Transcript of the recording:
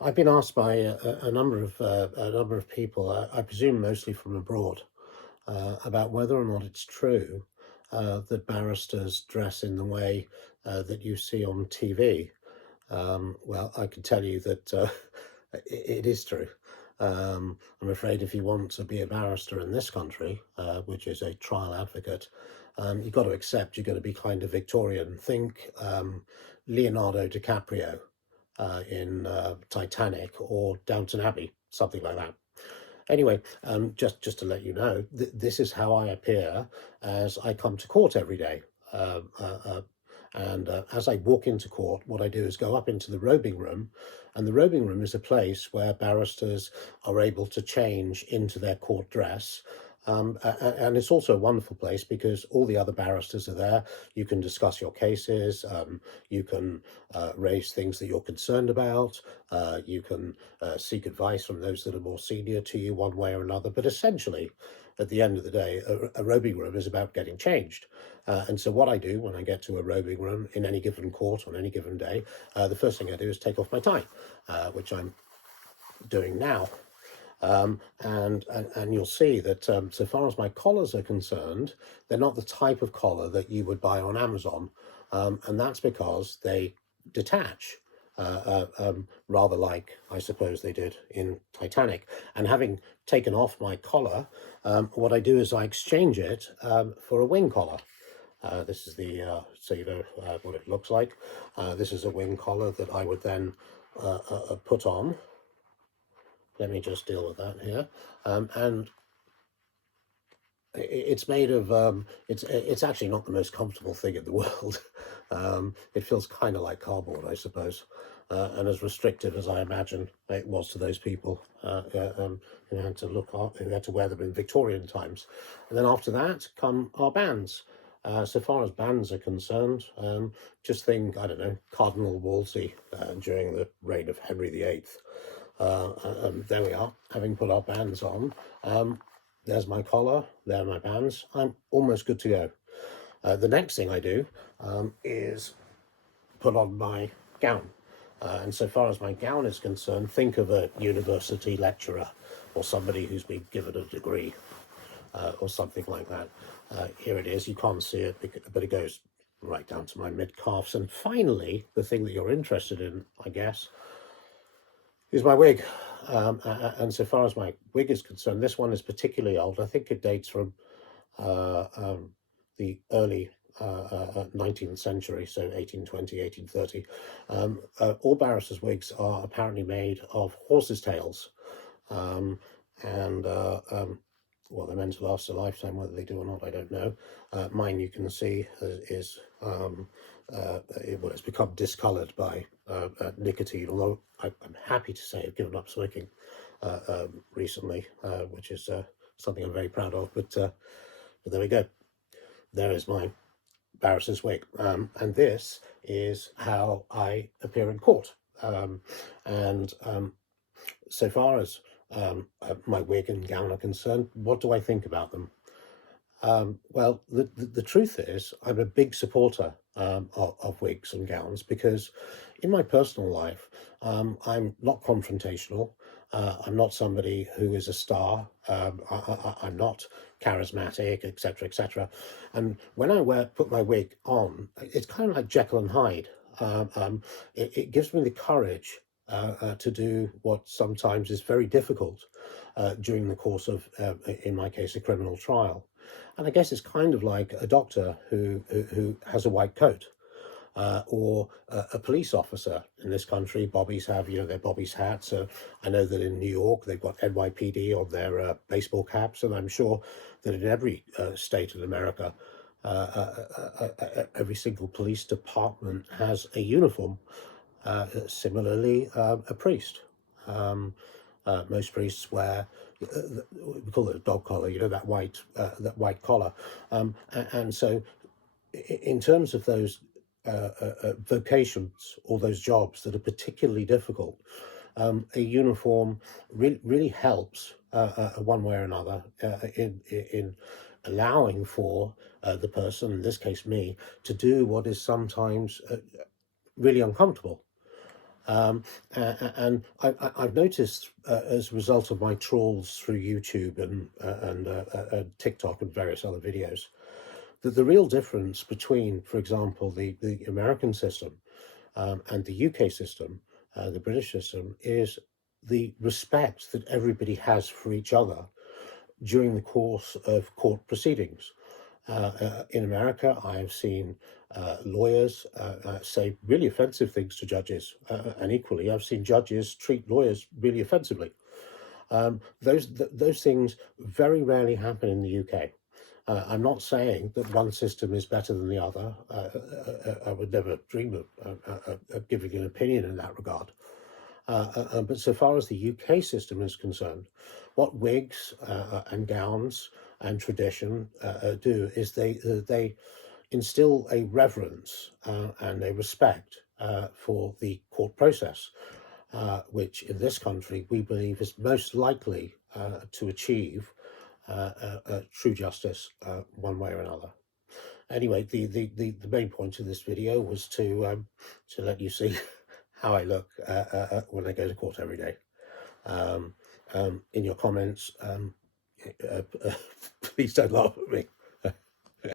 I've been asked by a number of people, I presume mostly from abroad, about whether or not it's true that barristers dress in the way that you see on TV. Well, I can tell you that it is true. I'm afraid if you want to be a barrister in this country, which is a trial advocate, you've got to accept you're going to be kind of Victorian. Think Leonardo DiCaprio in Titanic or Downton Abbey, something like that. Anyway, just to let you know, this is how I appear as I come to court every day. And as I walk into court, what I do is go up into the robing room, and the robing room is a place where barristers are able to change into their court dress. And it's also a wonderful place because all the other barristers are there. You can discuss your cases, you can raise things that you're concerned about, you can seek advice from those that are more senior to you one way or another. But essentially, at the end of the day, a robing room is about getting changed. And so what I do when I get to a robing room in any given court on any given day, the first thing I do is take off my tie, which I'm doing now. And you'll see that so far as my collars are concerned, they're not the type of collar that you would buy on Amazon, and that's because they detach, rather like I suppose they did in Titanic. And having taken off my collar, what I do is I exchange it for a wing collar. This is so you know what it looks like. This is a wing collar that I would then put on. Let me just deal with that here. And it's made of, it's actually not the most comfortable thing in the world. It feels kind of like cardboard, I suppose, and as restrictive as I imagine it was to those people who had to who had to wear them in Victorian times. And then after that come our bands. So far as bands are concerned, just think, I don't know, Cardinal Wolsey during the reign of Henry VIII. There we are, having put our bands on. There's my collar, there are my bands. I'm almost good to go. The next thing I do is put on my gown. And so far as my gown is concerned, think of a university lecturer or somebody who's been given a degree or something like that. Here it is. You can't see it, but it goes right down to my mid-calves. And finally, the thing that you're interested in, I guess, is my wig. And so far as my wig is concerned, this one is particularly old. I think it dates from the early 19th century, so 1820, 1830. All barristers' wigs are apparently made of horses' tails. Well, they're meant to last a lifetime. Whether they do or not, I don't know. Mine, you can see, is it's become discoloured by nicotine. Although I'm happy to say I've given up smoking recently, which is something I'm very proud of. But there we go. There is my barrister's wig, and this is how I appear in court. So far as my wig and gown are concerned, what do I think about them? Well, the truth is, I'm a big supporter of wigs and gowns because in my personal life, I'm not confrontational. I'm not somebody who is a star. I'm not charismatic, etc., etc. And when I put my wig on, it's kind of like Jekyll and Hyde. It gives me the courage to do what sometimes is very difficult during the course of, in my case, a criminal trial. And I guess it's kind of like a doctor who has a white coat, or a police officer in this country. Bobbies have, their Bobbies hats. I know that in New York they've got NYPD on their baseball caps, and I'm sure that in every state in America, every single police department has a uniform. Similarly, a priest. Most priests wear, we call it a dog collar, that white collar. And so in terms of those vocations or those jobs that are particularly difficult, a uniform really helps one way or another in allowing for the person, in this case me, to do what is sometimes really uncomfortable. And I've noticed, as a result of my trawls through YouTube and TikTok and various other videos, that the real difference between, for example, the American system and the UK system, the British system, is the respect that everybody has for each other during the course of court proceedings. In America, I have seen lawyers say really offensive things to judges, and equally, I've seen judges treat lawyers really offensively. Those things very rarely happen in the UK. I'm not saying that one system is better than the other. I would never dream of giving an opinion in that regard. But so far as the UK system is concerned, what wigs and gowns and tradition do is they instill a reverence and a respect for the court process, which in this country we believe is most likely to achieve true justice one way or another. Anyway, the main point of this video was to let you see how I look when I go to court every day. In your comments, please don't laugh at me.